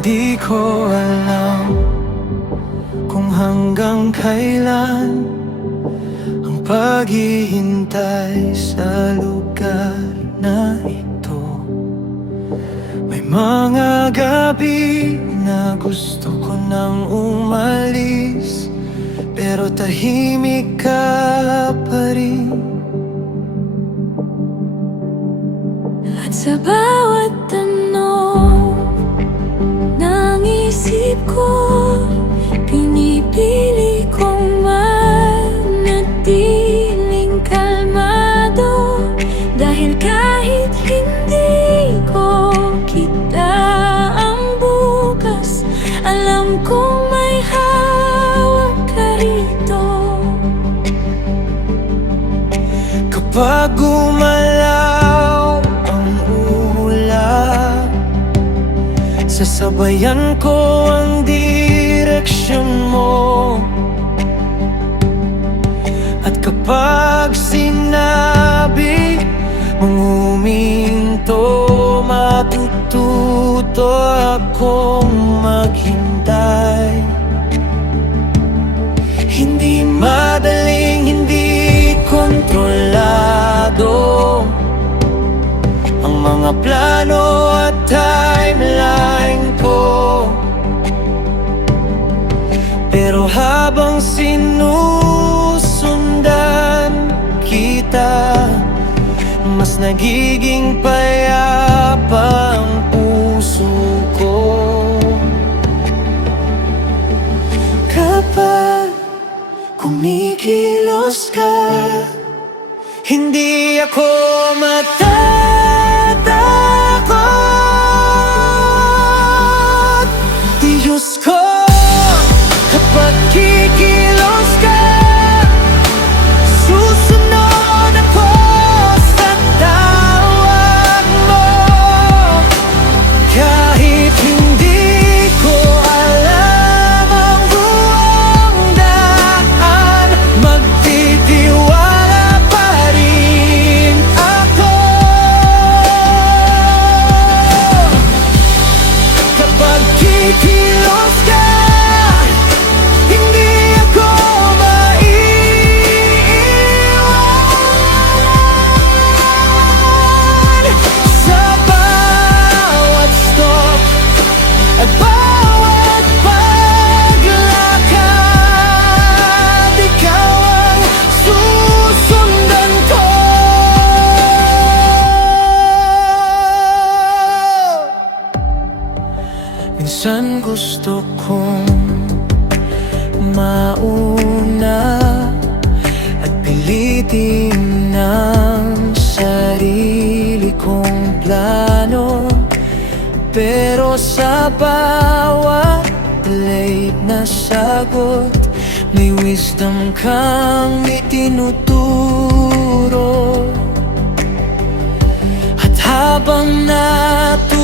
Di ko alam kung hanggang kailan ang paghihintay sa lugar na ito. May mga gabi na gusto ko nang umalis, pero tahimik ka pa rin. At sa bawat tanong ng isip ko, pinipili kong manatiling kalmado. Dahil kahit hindi ko kita ang bukas, alam kong may hawak ka rito. Kapag gumalaw ang ulap, sasabayan ko ang direksyon mo. At kapag sinabi mong huminto, matututo akong maghintay. Hindi madaling, hindi kontrolado ang mga plano at timeline ko. Pero habang sinusundan kita, mas nagiging payapa ang puso ko. Kapag kumikilos ka, hindi ako matatakot. Diyos ko, kapag kikilos ka, susunod ako sa tawag mo. Kahit hindi ko alam ang buong daan, magtitiwala pa rin ako. Kapag kikilos ka, hindi ako maiiwan. Sa bawat stop at bawat paglakad, ikaw ang susundan ko. Minsan gusto kong mauna at pilitin ang sarili kong plano, pero sa bawat late na sagot, may wisdom kang itinuturo. At habang natutunan